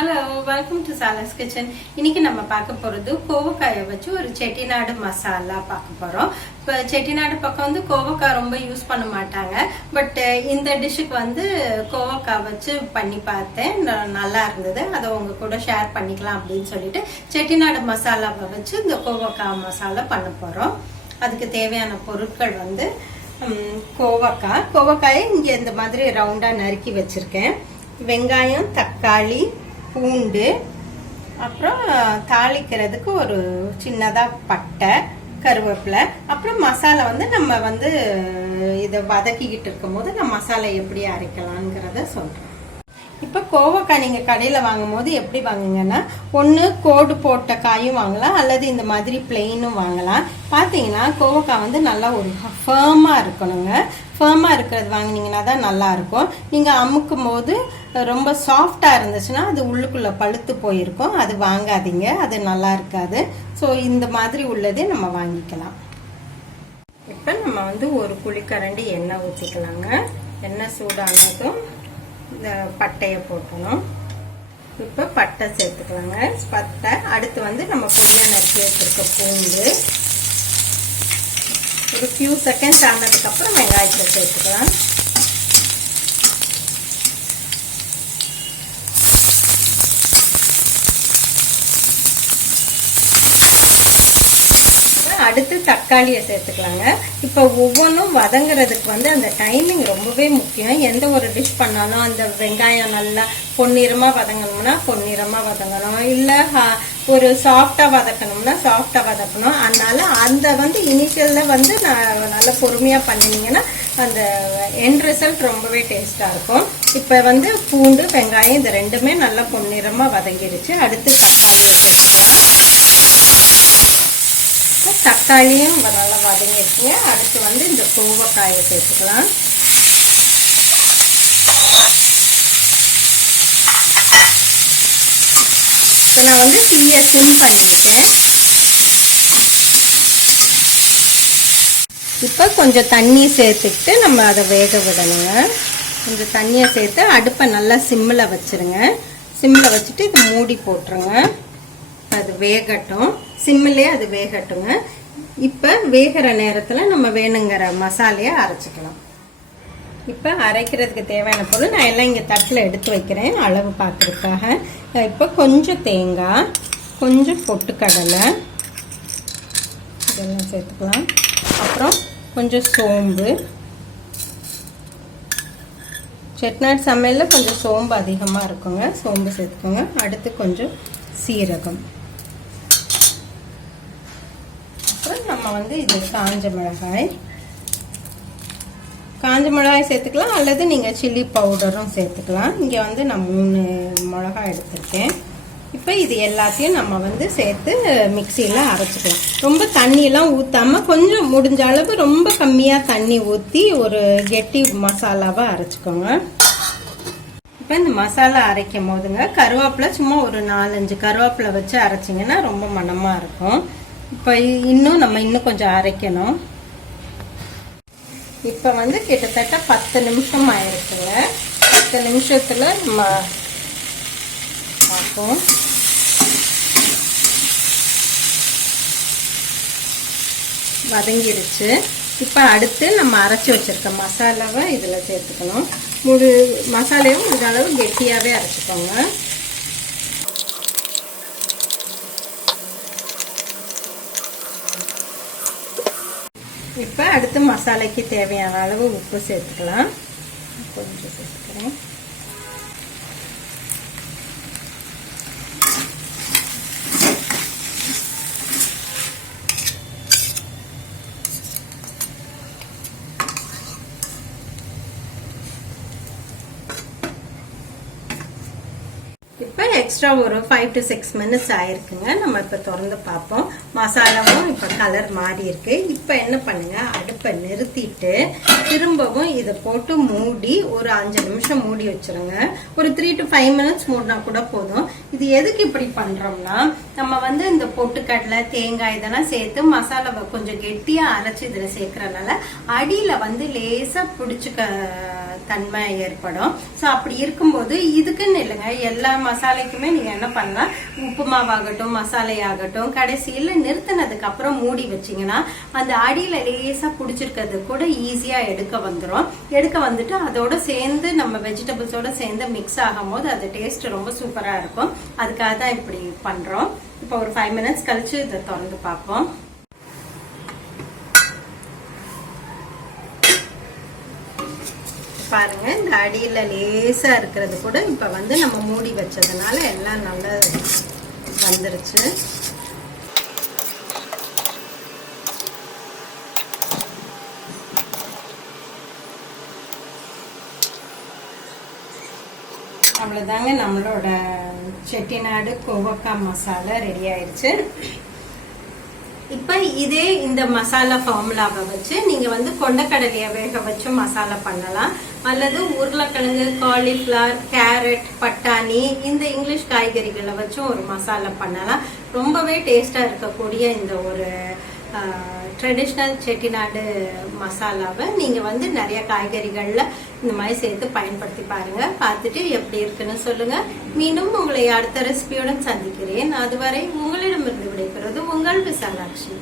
Hello, welcome to சாலாஸ் kitchen. இன்னைக்கு நம்ம பார்க்க போறது கோவக்காயை வச்சு ஒரு செட்டிநாடு மசாலா பார்க்க போறோம். இப்போ செட்டிநாடு பக்கம் வந்து கோவக்காய் ரொம்ப யூஸ் பண்ண மாட்டாங்க. பட் இந்த டிஷ்ஷுக்கு வந்து கோவக்காய் வச்சு பண்ணி பார்த்தேன், நல்லா இருந்தது. அதை உங்க கூட ஷேர் பண்ணிக்கலாம் அப்படின்னு சொல்லிட்டு செட்டிநாடு மசாலாவை வச்சு இந்த கோவக்காய் மசாலா பண்ண போறோம். அதுக்கு தேவையான பொருட்கள் வந்து கோவக்காயை இங்க இந்த மாதிரி ரவுண்டா நறுக்கி வச்சிருக்கேன். வெங்காயம், தக்காளி, பூண்டு, அப்புறம் தாளிக்கிறதுக்கு ஒரு சின்னதா பட்டை, கருவேப்பிலை, அப்புறம் மசாலா வந்து நம்ம வந்து இதை வதக்கிக்கிட்டு இருக்கும் போது நான் மசாலா எப்படி அரைக்கலாம்ங்கிறத சொல்றேன். இப்போ கோவக்காய் நீங்கள் கடையில் வாங்கும் போது எப்படி வாங்குங்கன்னா, ஒன்று கோடு போட்ட காயும் வாங்கலாம், அல்லது இந்த மாதிரி பிளெயினும் வாங்கலாம். பார்த்தீங்கன்னா கோவக்காய் வந்து நல்லா ஒரு ஃபேமாக இருக்கணுங்க. ஃபேமாக இருக்கிறது வாங்கினீங்கன்னா தான் நல்லாயிருக்கும். நீங்கள் அமுக்கும் போது ரொம்ப சாஃப்டாக இருந்துச்சுன்னா அது உள்ளுக்குள்ளே பழுத்து போயிருக்கும், அது வாங்காதீங்க, அது நல்லா இருக்காது. ஸோ இந்த மாதிரி உள்ளதே நம்ம வாங்கிக்கலாம். இப்போ நம்ம வந்து ஒரு குழிக்கரண்டி எண்ணெய் ஊற்றிக்கலாங்க. எண்ணெய் சூடானதும் இந்த பட்டையை போட்டணும். இப்போ பட்டை சேர்த்துக்கலாங்க. பட்டை அடுத்து வந்து நம்ம பொடியாக நறுக்கி வச்சிருக்க பூண்டு, ஒரு ஃபியூ செகண்ட்ஸ் ஆனதுக்கப்புறம் வெங்காயத்தை சேர்த்துக்கலாம். அடுத்து தக்காளியை சேர்த்துக்கலாங்க. இப்போ ஒவ்வொன்றும் வதங்குறதுக்கு வந்து அந்த டைமிங் ரொம்பவே முக்கியம். எந்த ஒரு டிஷ் பண்ணாலும் அந்த வெங்காயம் நல்லா பொன்னிறமாக வதங்கணும்னா பொன்னிறமாக வதங்கணும், இல்லை ஒரு சாஃப்டாக வதக்கணும்னா சாஃப்டாக வதக்கணும். அதனால அந்த வந்து இனிஷியலில் வந்து நான் நல்லா பொறுமையாக பண்ணினீங்கன்னா அந்த எண்ட் ரிசல்ட் ரொம்பவே டேஸ்ட்டாக இருக்கும். இப்போ வந்து பூண்டு, வெங்காயம் இது ரெண்டுமே நல்லா பொன்னிறமாக வதங்கிடுச்சு. அடுத்து தக்காளியை சேர்த்துக்கலாம். தக்காளியும் நல்லா வதங்கிடுச்சுங்க. அடுத்து வந்து இந்த கோவக்காயை சேர்த்துக்கலாம். இப்போ நான் வந்து தீயை சிம் பண்ணிட்டேன். இப்போ கொஞ்சம் தண்ணி சேர்த்துக்கிட்டு நம்ம அதை வேக விடணுங்க. கொஞ்சம் தண்ணியை சேர்த்து அடுப்பை நல்லா சிம்மில் வச்சுருங்க. சிம்மில் வச்சுட்டு இது மூடி போட்டுருங்க. அது வேகட்டும், சிம்மிலே அது வேகட்டுங்க. இப்போ வேகிற நேரத்தில் நம்ம வேணுங்கிற மசாலையை அரைச்சிக்கலாம். இப்போ அரைக்கிறதுக்கு தேவையான பொருள் நான் எல்லாம் இங்கே தட்டில் எடுத்து வைக்கிறேன் அளவு பார்க்குறதுக்காக. இப்போ கொஞ்சம் தேங்காய், கொஞ்சம் பொட்டுக்கடலை இதெல்லாம் சேர்த்துக்கலாம். அப்புறம் கொஞ்சம் சோம்பு. செட்டிநாடு சமையலில் கொஞ்சம் சோம்பு அதிகமாக இருக்குங்க, சோம்பு சேர்த்துக்கோங்க. அடுத்து கொஞ்சம் சீரகம். அப்புறம் நம்ம வந்து இது காஞ்ச மிளகாய் சேர்த்துக்கலாம், அல்லது நீங்கள் சில்லி பவுடரும் சேர்த்துக்கலாம். இங்கே வந்து நான் 3 மிளகாய் எடுத்திருக்கேன். இப்போ இது எல்லாத்தையும் நம்ம வந்து சேர்த்து மிக்சியில் அரைச்சிக்கலாம். ரொம்ப தண்ணியெல்லாம் ஊற்றாமல் கொஞ்சம் முடிஞ்ச அளவு ரொம்ப கம்மியாக தண்ணி ஊற்றி ஒரு கெட்டி மசாலாவை அரைச்சிக்கோங்க. இப்போ இந்த மசாலா அரைக்கும் போதுங்க கருவேப்பிலை சும்மா ஒரு 4-5 கருவேப்பிலை வச்சு அரைச்சிங்கன்னா ரொம்ப மணமாக இருக்கும். இப்போ இன்னும் கொஞ்சம் அரைக்கணும். இப்போ வந்து கிட்டத்தட்ட 10 நிமிஷம் ஆயிருக்குங்க. 10 நிமிஷத்தில் நம்ம பார்ப்போம். வதங்கிடுச்சு. இப்போ அடுத்து நம்ம அரைச்சி வச்சிருக்க மசாலாவை இதில் சேர்த்துக்கணும். மசாலையும் இந்த அளவு கெட்டியாகவே அரைச்சிக்கோங்க. இப்போ அடுத்து மசாலைக்கு தேவையான அளவு உப்பு சேர்த்துக்கலாம். கொஞ்சம் சேர்த்துக்கிறேன். இப்போ எக்ஸ்ட்ரா ஒரு 5 to 6 minutes ஆயிருக்குங்க. நம்ம இப்போ திறந்து பார்ப்போம். மசாலாவும் இப்போ கலர் மாறி இருக்கு. இப்போ என்ன பண்ணுங்க, அடுப்பை நிறுத்திட்டு திரும்பவும் இதை போட்டு மூடி ஒரு 5 நிமிஷம் மூடி வச்சிருங்க. ஒரு 3 to 5 minutes மூடினா கூட போதும். இது எதுக்கு இப்படி பண்றோம்னா, நம்ம வந்து இந்த பொட்டுக்கடலை, தேங்காய் இதெல்லாம் சேர்த்து மசாலாவை கொஞ்சம் கெட்டியா அரைச்சு இதுல சேர்க்கறதுனால அடியில வந்து லேசா பிடிச்சுக்க தன்மை ஏற்படும். ஸோ அப்படி இருக்கும்போது இதுக்குன்னு இல்லைங்க, எல்லா மசாலைக்குமே நீங்க என்ன பண்ணலாம், உப்பு மாவாகட்டும் மசாலையாகட்டும் கடைசியில நிறுத்தினதுக்கு அப்புறம் மூடி வச்சீங்கன்னா அந்த அடியில லேசா பிடிச்சிருக்கிறது கூட ஈஸியா எடுக்க வந்துட்டு அதோட சேர்ந்து நம்ம வெஜிடபிள்ஸோட சேர்ந்து மிக்ஸ் ஆகும் போது அது டேஸ்ட் ரொம்ப சூப்பரா இருக்கும். அதுக்காக தான் இப்படி பண்றோம். இப்போ ஒரு 5 மினிட்ஸ் கழிச்சு இதை திறந்து பார்ப்போம். பாருங்க, இந்த அடியில லேசா இருக்கிறது கூட இப்ப வந்து நம்ம மூடி வச்சதுனால எல்லாம் நல்லா வந்துருச்சு. அவ்வளவுதாங்க, நம்மளோட செட்டிநாடு கோவக்காய் மசாலா ரெடி ஆயிடுச்சு. இப்ப இதே இந்த மசாலா ஃபார்முலாவை வச்சு நீங்க வந்து கொண்டக்கடலையை வேக வச்சு மசாலா பண்ணலாம், அல்லது உருளைக்கிழங்கு, காலிஃபிளவர், கேரட், பட்டாணி இந்த இங்கிலீஷ் காய்கறிகளை வச்சும் ஒரு மசாலா பண்ணலாம். ரொம்பவே டேஸ்டா இருக்கக்கூடிய இந்த ஒரு ட்ரெடிஷ்னல் செட்டிநாடு மசாலாவை நீங்க வந்து நிறைய காய்கறிகள்ல இந்த மாதிரி சேர்த்து பயன்படுத்தி பாருங்க. பார்த்துட்டு எப்படி இருக்குன்னு சொல்லுங்க. மீண்டும் உங்களை அடுத்த ரெசிபியுடன் சந்திக்கிறேன். அதுவரை உங்களிடமிருந்து விடைபெறுவது உங்கள் விசாலாட்சி.